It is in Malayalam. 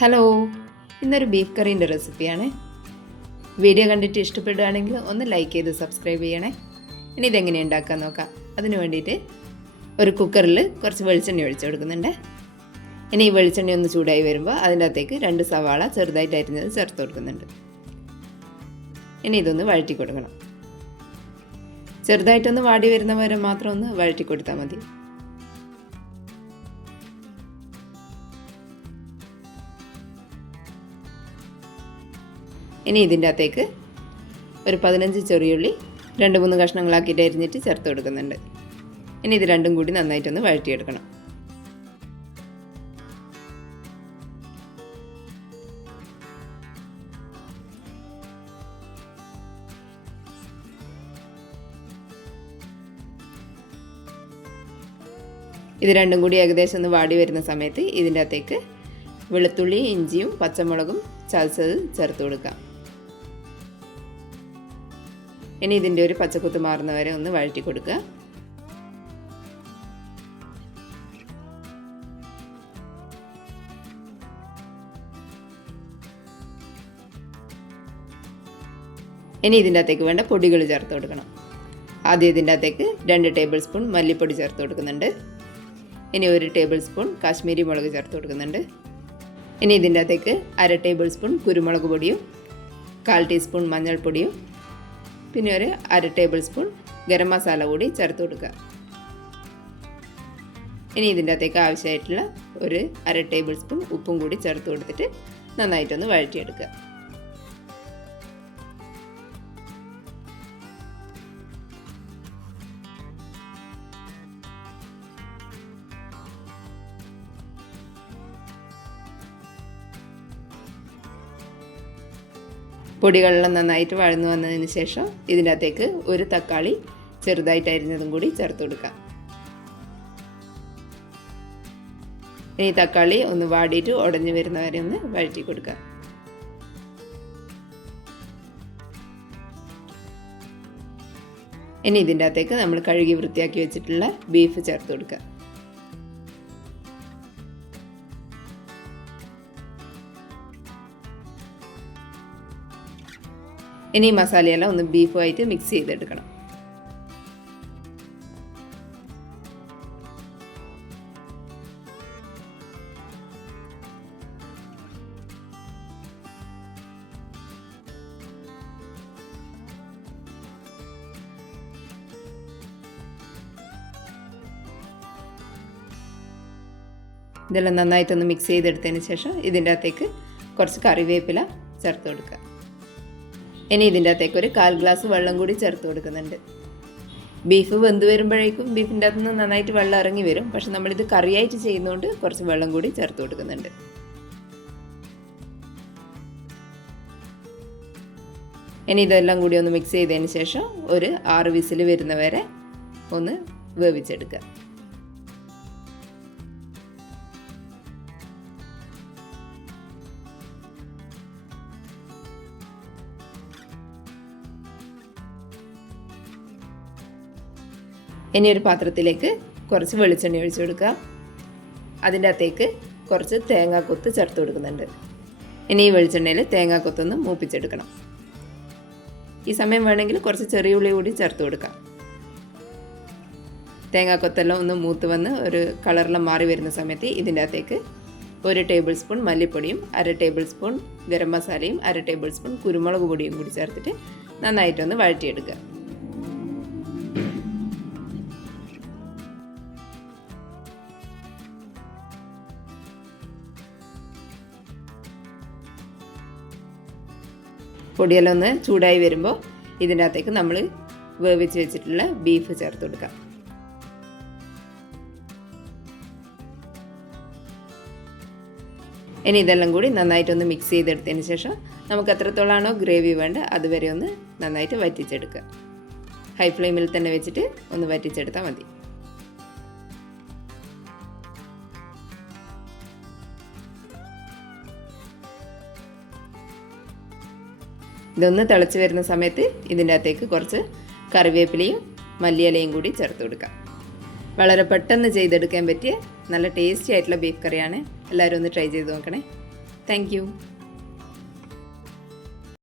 ഹലോ, ഇന്നൊരു ബീഫ് കറീൻ്റെ റെസിപ്പിയാണ്. വീഡിയോ കണ്ടിട്ട് ഇഷ്ടപ്പെടുകയാണെങ്കിൽ ഒന്ന് ലൈക്ക് ചെയ്ത് സബ്സ്ക്രൈബ് ചെയ്യണേ. ഇനി ഇതെങ്ങനെ ഉണ്ടാക്കാൻ നോക്കാം. അതിന് വേണ്ടിയിട്ട് ഒരു കുക്കറിൽ കുറച്ച് വെളിച്ചെണ്ണ ഒഴിച്ചു കൊടുക്കുന്നുണ്ട്. ഇനി ഈ വെളിച്ചെണ്ണ ഒന്ന് ചൂടായി വരുമ്പോൾ അതിൻ്റെ അകത്തേക്ക് 2 സവാള ചെറുതായിട്ട് അരിഞ്ഞത് ചേർത്ത് കൊടുക്കുന്നുണ്ട്. ഇനി ഇതൊന്ന് വഴറ്റി കൊടുക്കണം. ചെറുതായിട്ടൊന്ന് വാടി വരുന്ന വരെ മാത്രം ഒന്ന് വഴറ്റി കൊടുത്താൽ മതി. ഇനി ഇതിൻ്റെ അകത്തേക്ക് ഒരു 15 ചെറിയുള്ളി 2-3 കഷ്ണങ്ങളാക്കിയിട്ട് അരിഞ്ഞിട്ട് ചേർത്ത് കൊടുക്കുന്നുണ്ട്. ഇനി ഇത് രണ്ടും കൂടി നന്നായിട്ടൊന്ന് വഴറ്റിയെടുക്കണം. ഇത് രണ്ടും കൂടി ഏകദേശം ഒന്ന് വാടി വരുന്ന സമയത്ത് ഇതിൻ്റെ അകത്തേക്ക് വെളുത്തുള്ളി, ഇഞ്ചിയും പച്ചമുളകും ചതച്ചത് ചേർത്ത് കൊടുക്കാം. ഇനി ഇതിൻ്റെ ഒരു പച്ചക്കുത്ത് മാറുന്ന വരെ ഒന്ന് വഴറ്റി കൊടുക്കുക. ഇനി ഇതിൻ്റെ അകത്തേക്ക് വേണ്ട പൊടികൾ ചേർത്ത് കൊടുക്കണം. ആദ്യം ഇതിൻ്റെ അകത്തേക്ക് 2 ടേബിൾ സ്പൂൺ മല്ലിപ്പൊടി ചേർത്ത് കൊടുക്കുന്നുണ്ട്. ഇനി 1 ടേബിൾ സ്പൂൺ കാശ്മീരി മുളക് ചേർത്ത് കൊടുക്കുന്നുണ്ട്. ഇനി ഇതിൻ്റെ അകത്തേക്ക് 1/2 ടേബിൾ സ്പൂൺ കുരുമുളക് പൊടിയും 1/4 ടീസ്പൂൺ മഞ്ഞൾപ്പൊടിയും പിന്നെ 1/2 ടേബിൾ സ്പൂൺ ഗരം മസാല കൂടി ചേർത്ത് കൊടുക്കുക. ഇനി ഇതിൻ്റെ അകത്തേക്ക് ആവശ്യമായിട്ടുള്ള 1/2 ടേബിൾ സ്പൂൺ ഉപ്പും കൂടി ചേർത്ത് കൊടുത്തിട്ട് നന്നായിട്ടൊന്ന് വഴറ്റിയെടുക്കുക. പൊടികളെല്ലാം നന്നായിട്ട് വഴന്നു വന്നതിന് ശേഷം ഇതിൻ്റെ അകത്തേക്ക് 1 തക്കാളി ചെറുതായിട്ട് അരിഞ്ഞതും കൂടി ചേർത്ത് കൊടുക്കാം. ഇനി തക്കാളി ഒന്ന് വാടിയിട്ട് ഉടഞ്ഞു വരുന്നവരെ ഒന്ന് വഴറ്റി കൊടുക്കുക. ഇനി ഇതിൻ്റെ അകത്തേക്ക് നമ്മൾ കഴുകി വൃത്തിയാക്കി വെച്ചിട്ടുള്ള ബീഫ് ചേർത്ത് കൊടുക്കുക. ഇനി മസാലയെല്ലാം ഒന്ന് ബീഫുമായിട്ട് മിക്സ് ചെയ്തെടുക്കണം. ഇതെല്ലാം നന്നായിട്ടൊന്ന് മിക്സ് ചെയ്തെടുത്തതിന് ശേഷം ഇതിൻ്റെ അകത്തേക്ക് കുറച്ച് കറിവേപ്പില ചേർത്ത് കൊടുക്കുക. ഇനി ഇതിൻ്റെ അകത്തേക്ക് 1/4 ഗ്ലാസ് വെള്ളം കൂടി ചേർത്ത് കൊടുക്കുന്നുണ്ട്. ബീഫ് വെന്ത് വരുമ്പോഴേക്കും ബീഫിൻ്റെ അകത്ത് നിന്ന് നന്നായിട്ട് വെള്ളം ഇറങ്ങി വരും. പക്ഷെ നമ്മളിത് കറിയായിട്ട് ചെയ്യുന്നതുകൊണ്ട് കുറച്ച് വെള്ളം കൂടി ചേർത്ത് കൊടുക്കുന്നുണ്ട്. ഇനി ഇതെല്ലാം കൂടി ഒന്ന് മിക്സ് ചെയ്തതിന് ശേഷം 6 വിസിൽ വരുന്നവരെ ഒന്ന് വേവിച്ചെടുക്കുക. ഇനി ഒരു പാത്രത്തിലേക്ക് കുറച്ച് വെളിച്ചെണ്ണ ഒഴിച്ചു കൊടുക്കുക. അതിൻ്റെ അകത്തേക്ക് കുറച്ച് തേങ്ങാക്കൊത്ത് ചേർത്ത് കൊടുക്കുന്നുണ്ട്. ഇനി ഈ വെളിച്ചെണ്ണയിൽ തേങ്ങാക്കൊത്തൊന്ന് മൂപ്പിച്ചെടുക്കണം. ഈ സമയം വേണമെങ്കിൽ കുറച്ച് ചെറിയ ഉള്ളി കൂടി ചേർത്ത് കൊടുക്കാം. തേങ്ങാക്കൊത്തെല്ലാം ഒന്ന് മൂത്ത് വന്ന് ഒരു കളറെല്ലാം മാറി വരുന്ന സമയത്ത് ഇതിൻ്റെ അകത്തേക്ക് 1 ടേബിൾ സ്പൂൺ മല്ലിപ്പൊടിയും 1/2 ടേബിൾ സ്പൂൺ ഗരം മസാലയും 1/2 ടേബിൾ സ്പൂൺ കുരുമുളക് പൊടിയും കൂടി ചേർത്തിട്ട് നന്നായിട്ടൊന്ന് വഴറ്റിയെടുക്കുക. പൊടിയെല്ലാം ഒന്ന് ചൂടായി വരുമ്പോൾ ഇതിൻ്റെ അകത്തേക്ക് നമ്മൾ വേവിച്ച് വെച്ചിട്ടുള്ള ബീഫ് ചേർത്ത് കൊടുക്കാം. ഇനി ഇതെല്ലാം കൂടി നന്നായിട്ടൊന്ന് മിക്സ് ചെയ്തെടുത്തതിന് ശേഷം നമുക്ക് എത്രത്തോളാണോ ഗ്രേവി വേണ്ട അതുവരെ ഒന്ന് നന്നായിട്ട് വറ്റിച്ചെടുക്കുക. ഹൈ ഫ്ലെയിമിൽ തന്നെ വെച്ചിട്ട് ഒന്ന് വറ്റിച്ചെടുത്താൽ മതി. ഇതൊന്ന് തിളച്ച് വരുന്ന സമയത്ത് ഇതിൻ്റെ അകത്തേക്ക് കുറച്ച് കറിവേപ്പിലയും മല്ലിയിലയും കൂടി ചേർത്ത് കൊടുക്കാം. വളരെ പെട്ടെന്ന് ചെയ്തെടുക്കാൻ പറ്റിയ നല്ല ടേസ്റ്റി ആയിട്ടുള്ള ബീഫ് കറിയാണ്. എല്ലാവരും ഒന്ന് ട്രൈ ചെയ്ത് നോക്കണേ. Thank you.